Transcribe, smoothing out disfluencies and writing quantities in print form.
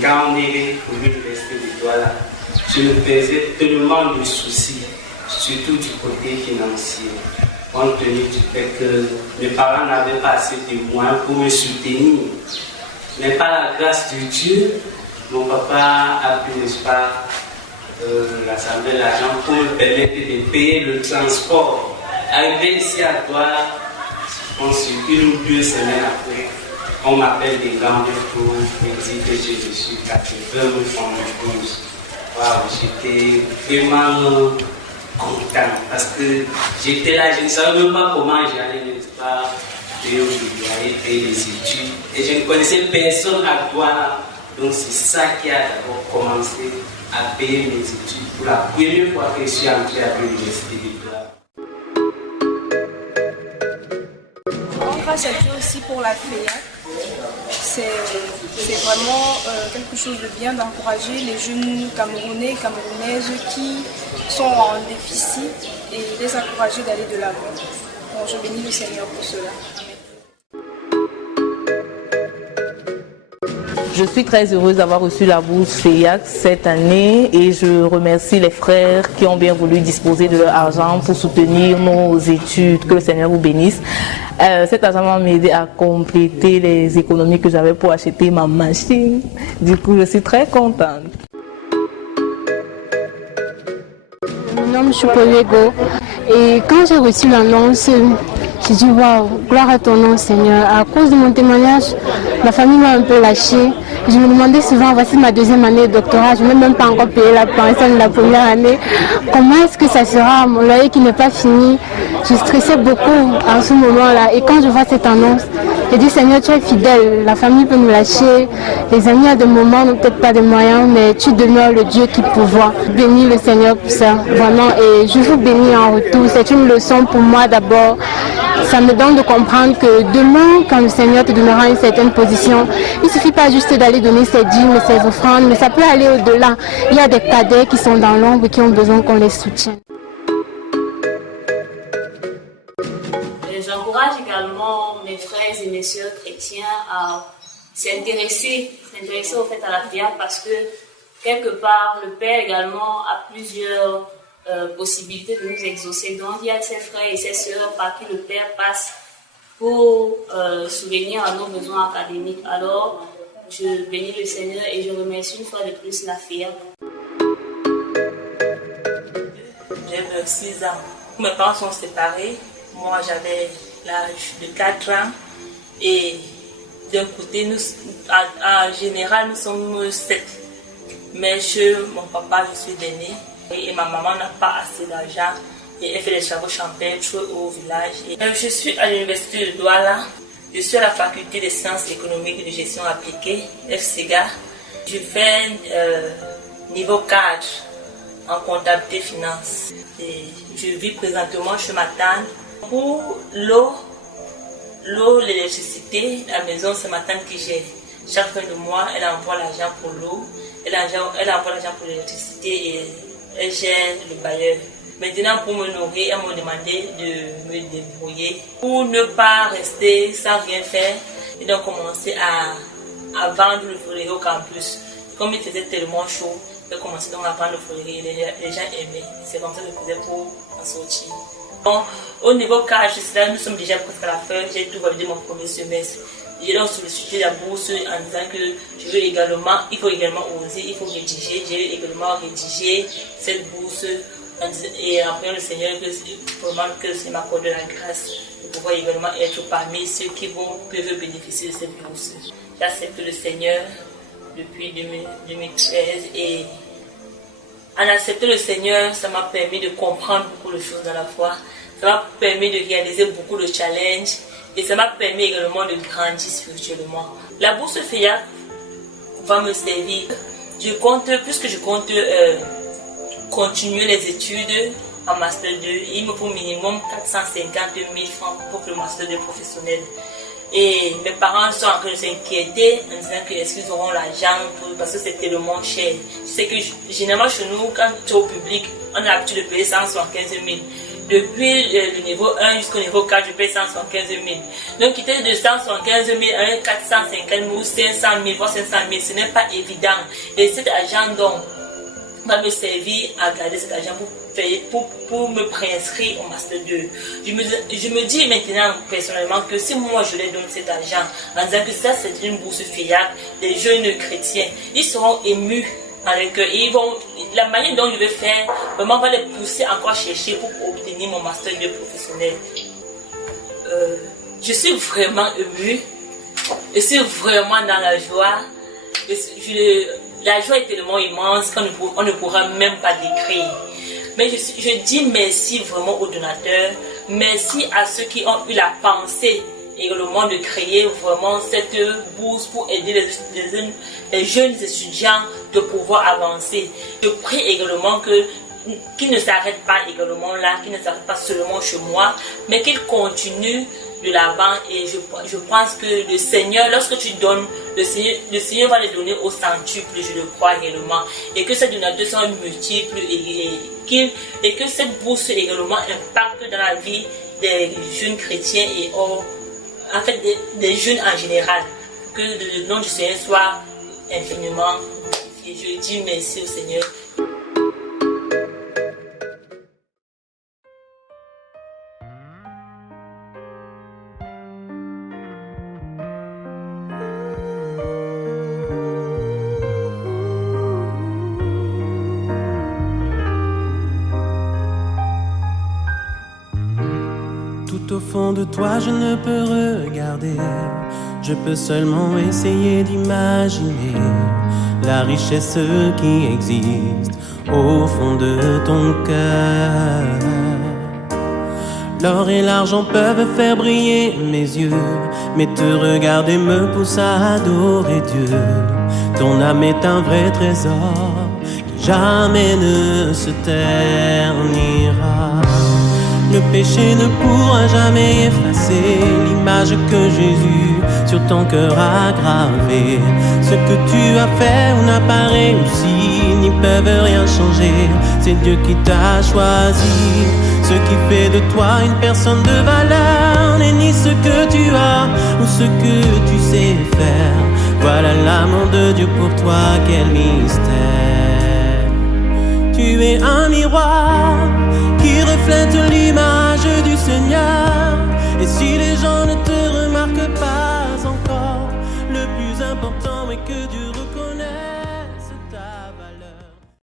quand on est pour l'université de Douala, je me faisais tellement de soucis, surtout du côté financier, compte tenu du fait que mes parents n'avaient pas assez de moyens pour me soutenir. Mais par la grâce de Dieu, mon papa a pu, n'est-ce pas, rassembler l'argent pour me permettre de payer le transport. Arrivé ici à Douala, je pense 1 ou 2 semaines après, on m'appelle des grands pour me dire que j'ai reçu 80 000 francs de bourse. Waouh, j'étais vraiment content parce que j'étais là, je ne savais même pas comment j'allais, n'est-ce pas, payer le loyer, payer les études. Et je ne connaissais personne à Douala. Donc c'est ça qui a d'abord commencé à payer mes études pour la première fois que je suis entré à l'université de Douala. Grâce à Dieu aussi pour la FEIAC. C'est vraiment quelque chose de bien d'encourager les jeunes Camerounais et Camerounaises qui sont en déficit et les encourager d'aller de l'avant. Bon, je bénis le Seigneur pour cela. Je suis très heureuse d'avoir reçu la bourse FEIAC cette année et je remercie les frères qui ont bien voulu disposer de leur argent pour soutenir nos études. Que le Seigneur vous bénisse. Cet argent m'a aidé à compléter les économies que j'avais pour acheter ma machine. Du coup, je suis très contente. Mon nom est Chupolego et quand j'ai reçu l'annonce, j'ai dit waouh, gloire à ton nom Seigneur. À cause de mon témoignage, ma famille m'a un peu lâchée. Je me demandais souvent, voici ma 2e année de doctorat, je n'ai même pas encore payé la pension de la première année. Comment est-ce que ça sera, mon loyer qui n'est pas fini? Je stressais beaucoup en ce moment-là. Et quand je vois cette annonce, je dis Seigneur, tu es fidèle, la famille peut me lâcher, les amis à des moments n'ont peut-être pas de moyens, mais tu demeures le Dieu qui pourvoit. Bénis le Seigneur pour ça, vraiment. Et je vous bénis en retour. C'est une leçon pour moi d'abord. Ça me donne de comprendre que demain, quand le Seigneur te donnera une certaine position, il ne suffit pas juste d'aller donner ses dîmes et ses offrandes, mais ça peut aller au-delà. Il y a des cadets qui sont dans l'ombre et qui ont besoin qu'on les soutienne. J'encourage également mes frères et mes sœurs chrétiens à s'intéresser au fait à la prière parce que quelque part, le Père également a plusieurs possibilités de nous exaucer. Donc, il y a ses frères et ses sœurs par qui le Père passe pour souvenir à nos besoins académiques. Alors, je bénis le Seigneur et je remercie une fois de plus la FEIAC. J'ai 6 ans. Mes parents sont séparés. Moi, j'avais l'âge de 4 ans. Et d'un côté, nous, en général, nous sommes 7. Mais chez mon papa, je suis l'aîné. Et ma maman n'a pas assez d'argent. Et elle fait des travaux champêtres au village. Et je suis à l'université de Douala. Je suis à la faculté des sciences économiques et de gestion appliquée, FCEGA. Je fais niveau 4 en comptabilité finance. Et je vis présentement chez ma tante. Pour l'eau, l'électricité, la maison, c'est ma tante qui gère. Chaque fin de mois, elle envoie l'argent pour l'eau, elle envoie l'argent pour l'électricité et elle gère le bailleur. Maintenant, pour me nourrir, elle m'a demandé de me débrouiller pour ne pas rester sans rien faire. Et donc, commencer à vendre le fruiterie au campus. Comme il faisait tellement chaud, j'ai commencé donc à vendre le fruiterie. Les gens aimaient. C'est comme ça que je faisais pour en sortir. Donc, au niveau cash, nous sommes déjà presque à la fin. J'ai tout validé mon premier semestre. J'ai donc sollicité la bourse en disant que il faut également oser, il faut rédiger. J'ai également rédigé cette bourse et en priant le Seigneur que c'est m'accorde la grâce de pouvoir également être parmi ceux qui peuvent bénéficier de cette bourse. J'accepte le Seigneur depuis 2013 et en acceptant le Seigneur, ça m'a permis de comprendre beaucoup de choses dans la foi. Ça m'a permis de réaliser beaucoup de challenges et ça m'a permis également de grandir spirituellement. La bourse FEIAC va me servir. Puisque je compte continuer les études en Master 2, il me faut minimum 450 000 francs pour le Master 2 professionnel. Et mes parents sont en train de s'inquiéter en disant que est-ce qu'ils auront l'argent parce que c'est tellement cher. Je sais que généralement chez nous, quand tu es au public, on a l'habitude de payer 175 000. Depuis le niveau 1 jusqu'au niveau 4, je paye 175 000. Donc quitter de 175 000 à 450 000 ou 500 000, voire 500 000, ce n'est pas évident. Et cet argent donc va me servir à garder cet argent pour me préinscrire au Master 2. Je me dis maintenant personnellement que si moi je leur donne cet argent en disant que ça c'est une bourse fiable, des jeunes chrétiens, ils seront émus avec eux. Et la manière dont je vais faire vraiment va les pousser encore à chercher pour obtenir mon Master 2 professionnel. Je suis vraiment émue, je suis vraiment dans la joie. La joie est tellement immense qu'on ne pourra même pas décrire. Mais je dis merci vraiment aux donateurs, merci à ceux qui ont eu la pensée également de créer vraiment cette bourse pour aider les jeunes étudiants de pouvoir avancer. Je prie également qu'ils ne s'arrêtent pas également là, qu'ils ne s'arrêtent pas seulement chez moi, mais qu'ils continuent de l'avant. Et je pense que le Seigneur, lorsque tu donnes, le Seigneur va les donner au centuple, je le crois également. Et que ces donateurs sont multiples et que cette bourse également impacte dans la vie des jeunes chrétiens et en fait des jeunes en général. Que le nom du Seigneur soit infiniment glorifié. Je dis merci au Seigneur. Au fond de toi, je ne peux regarder. Je peux seulement essayer d'imaginer la richesse qui existe au fond de ton cœur. L'or et l'argent peuvent faire briller mes yeux, mais te regarder me pousse à adorer Dieu. Ton âme est un vrai trésor qui jamais ne se ternira. Le péché ne pourra jamais effacer l'image que Jésus sur ton cœur a gravée. Ce que tu as fait ou n'as pas réussi n'y peuvent rien changer. C'est Dieu qui t'a choisi. Ce qui fait de toi une personne de valeur n'est ni ce que tu as ou ce que tu sais faire. Voilà l'amour de Dieu pour toi, quel mystère. Tu es un miroir qui reflète l'image du Seigneur. Et si les gens ne te remarquent pas encore, le plus important est que Dieu